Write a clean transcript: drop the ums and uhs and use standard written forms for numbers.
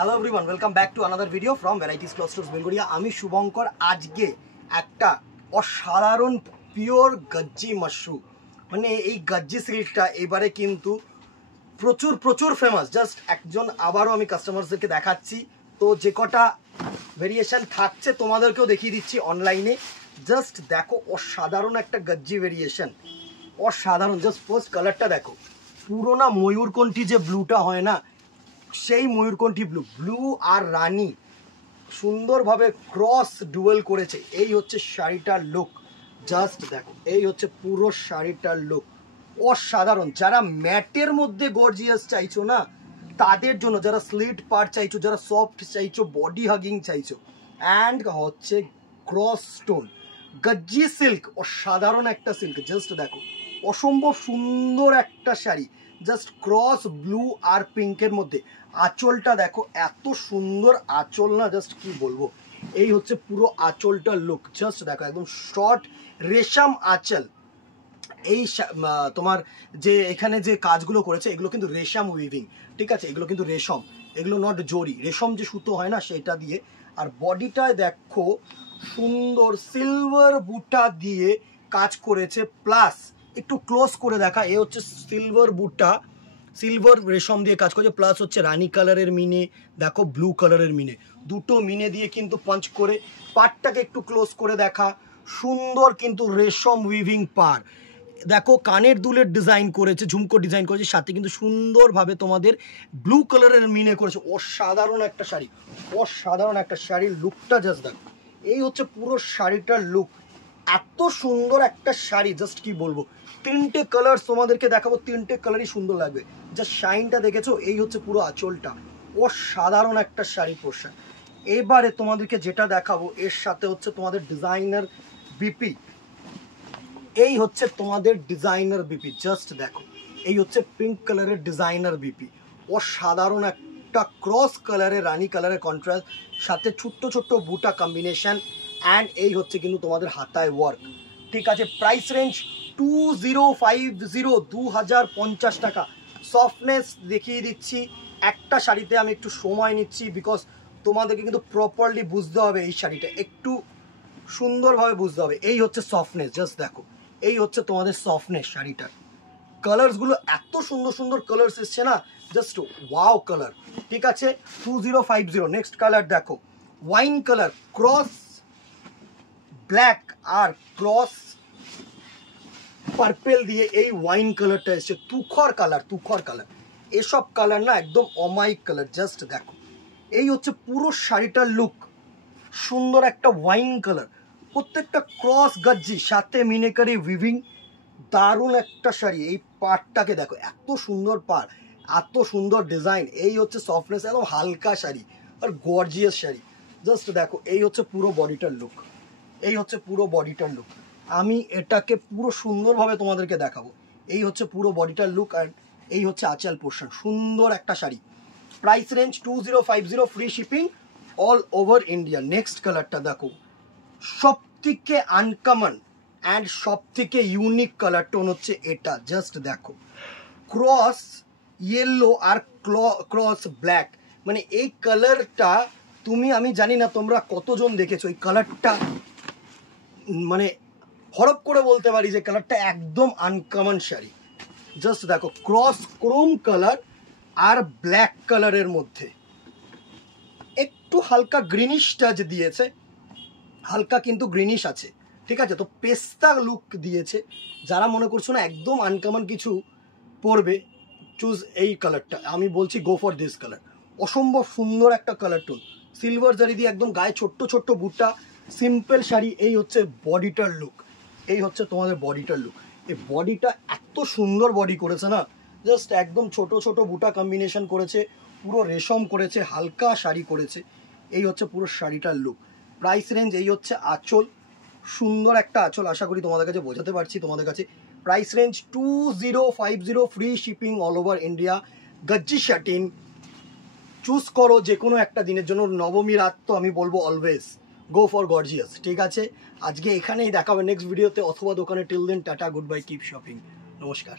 Hello everyone, welcome back to another video from varieties cloth stores Bengalia. আমি শুভঙ্কর। আজকে একটা অসাধারণ পিওর গজ্জি মাশরু, মানে এই গজ্জি সিল্কটা এবারে কিন্তু প্রচুর প্রচুর ফেমাস। জাস্ট একজন আবারও আমি কাস্টমারদেরকে দেখাচ্ছি, তো যে কটা ভেরিয়েশন থাকছে তোমাদেরকেও দেখিয়ে দিচ্ছি অনলাইনে। জাস্ট দেখো, অসাধারণ একটা গজ্জি ভেরিয়েশন, অসাধারণ। জাস্ট ফার্স্ট কালারটা দেখো, পুরো না ময়ূরকণ্ঠী যে ব্লুটা হয় না, সেই ময়ূরকণ্ঠী ব্লু, ব্লু আর রানী সুন্দরভাবে ক্রস ডুয়েল করেছে। এই হচ্ছে শাড়িটার লুক, জাস্ট দেখো, এই হচ্ছে পুরো শাড়িটার লুক, অসাধারণ। যারা ম্যাটের মধ্যে গর্জিয়াস চাইছো না তাদের জন্য, যারা স্লিট পার্ট চাইছো, যারা সফট চাইছো, বডি হাগিং চাইছো, অ্যান্ড হচ্ছে ক্রস স্টোন গজ্জি সিল্ক, অসাধারণ একটা সিল্ক। জাস্ট দেখো, অসম্ভব সুন্দর একটা শাড়ি, জাস্ট ক্রস ব্লু আর পিঙ্কের মধ্যে। আঁচলটা দেখো, এত সুন্দর আঁচল না, জাস্ট কি বলবো। এই হচ্ছে পুরো আঁচলটার লুক, জাস্ট দেখো, একদম শর্ট রেশম আঁচল। এই তোমার যে এখানে যে কাজগুলো করেছে এগুলো কিন্তু রেশম উইভিং, ঠিক আছে, এগুলো কিন্তু রেশম, এগুলো নট জরি, রেশম যে সুতো হয় না সেটা দিয়ে। আর বডিটায় দেখো সুন্দর সিলভার বুটা দিয়ে কাজ করেছে, প্লাস একটু ক্লোজ করে দেখা, এ হচ্ছে সিলভার বুটা, সিলভার রেশম দিয়ে কাজ করেছে, প্লাস হচ্ছে রানী কালারের মিনে, দেখো ব্লু কালারের মিনে, দুটো মিনে দিয়ে কিন্তু পাঞ্চ করে পাড়টাকে একটু ক্লোজ করে দেখা। সুন্দর কিন্তু রেশম উইভিং পাড়, দেখো কানের দুলের ডিজাইন করেছে, ঝুমকো ডিজাইন করেছে, সাথে কিন্তু সুন্দরভাবে তোমাদের ব্লু কালারের মিনে করেছে। অসাধারণ একটা শাড়ি, অসাধারণ একটা শাড়ির লুকটা জাস্ট দেখো। এই হচ্ছে পুরো শাড়িটার লুক, এত সুন্দর একটা শাড়ি, জাস্ট কি বলবো। তিনটে কালার তোমাদেরকে দেখাবো, তিনটে কালারই সুন্দর লাগবে। জাস্ট শাইনটা দেখেছো, এই হচ্ছে পুরো আঁচলটা, অসাধারণ একটা শাড়ি পোশাক। এবারে তোমাদেরকে যেটা দেখাবো এর সাথে হচ্ছে তোমাদের ডিজাইনার বিপি, এই হচ্ছে তোমাদের ডিজাইনার বিপি, জাস্ট দেখো, এই হচ্ছে পিঙ্ক কালারের ডিজাইনার বিপি, অসাধারণ একটা ক্রস কালারের রানী কালারের কন্ট্রাস্ট, সাথে ছোট্ট ছোট্ট বুটা কম্বিনেশন, অ্যান্ড এই হচ্ছে কিন্তু তোমাদের হাতায় ওয়ার্ক, ঠিক আছে। প্রাইস রেঞ্জ 2050, 2050 টাকা। সফটনেস দেখিয়ে দিচ্ছি, একটা শাড়িতে আমি একটু সময় নিচ্ছি, বিকজ তোমাদেরকে কিন্তু প্রপারলি বুঝতে হবে, এই শাড়িটা একটু সুন্দরভাবে বুঝতে হবে। এই হচ্ছে সফটনেস, জাস্ট দেখো, এই হচ্ছে তোমাদের সফটনেস শাড়িটার। কালার্সগুলো এত সুন্দর সুন্দর কালার্স এসছে না, জাস্ট ওয়াও কালার, ঠিক আছে। 2050। নেক্সট কালার দেখো, ওয়াইন কালার, ক্রস ব্ল্যাক আর ক্রস পার্পেল দিয়ে এই ওয়াইন কালারটা এসছে, তুখর কালার, তুখর কালার, এসব কালার না একদম অমাইক কালার। জাস্ট দেখো, এই হচ্ছে পুরো শাড়িটার লুক, সুন্দর একটা ওয়াইন কালার, প্রত্যেকটা ক্রস গজ্জি, সাথে মিনেকারি উইভিং, দারুণ একটা শাড়ি। এই পাড়টাকে দেখো, এত সুন্দর পাড়, এত সুন্দর ডিজাইন। এই হচ্ছে সফটনেস, একদম হালকা শাড়ি আর গর্জিয়াস শাড়ি। জাস্ট দেখো, এই হচ্ছে পুরো বডিটার লুক, এই হচ্ছে পুরো বডিটার লুক। আমি এটাকে পুরো সুন্দরভাবে তোমাদেরকে দেখাবো। এই হচ্ছে পুরো বডিটার লুক, আর এই হচ্ছে আঁচল পোর্শন, সুন্দর একটা sari. Price range 2050, free shipping all over India. Next কালারটা দেখো, সব থেকে আনকমন অ্যান্ড সব থেকে ইউনিক কালার টোন হচ্ছে এটা, জাস্ট দেখো, ক্রস ইয়েলো আর ক্রস ব্ল্যাক, মানে এই কালারটা আমি জানি না তোমরা কতজন দেখেছো এই কালারটা, মানে হরপ করে বলতে পারি যে কালারটা একদম আনকমন শাড়ি। জাস্ট দেখো, ক্রস ক্রোম কালার আর ব্ল্যাক কালারের মধ্যে একটু হালকা গ্রিনিশ টাচ দিয়েছে, হালকা কিন্তু গ্রিনিশ আছে, ঠিক আছে। তো পেস্তা লুক দিয়েছে। যারা মনে করছো না একদম আনকমন কিছু পরবে, চুজ এই কালারটা, আমি বলছি গো ফর দিস কালার। অসম্ভব সুন্দর একটা কালার টোন, সিলভার জারি দিয়ে একদম গায়ে ছোট্ট ছোট্ট বুটটা, সিম্পল শাড়ি। এই হচ্ছে বডিটার লুক, এই হচ্ছে তোমাদের বডিটার লুক। এই বডিটা এত সুন্দর বডি করেছে না, জাস্ট একদম ছোট ছোট বুটা কম্বিনেশন করেছে, পুরো রেশম করেছে, হালকা শাড়ি করেছে। এই হচ্ছে পুরো শাড়িটার লুক। প্রাইস রেঞ্জ, এই হচ্ছে আঁচল, সুন্দর একটা আঁচল, আশা করি তোমাদের কাছে বোঝাতে পারছি তোমাদের কাছে। Price range 2050, free shipping all over India. Gajji satin choose করো যে কোনো একটা দিনের জন্য। নবমী রাত তো আমি বলবো অলওয়েজ গো ফর গর্জিয়াস, ঠিক আছে। আজকে এখানেই দেখা হবে নেক্সট ভিডিওতে অথবা দোকানে। Till then, tata, good bye, keep shopping, নমস্কার।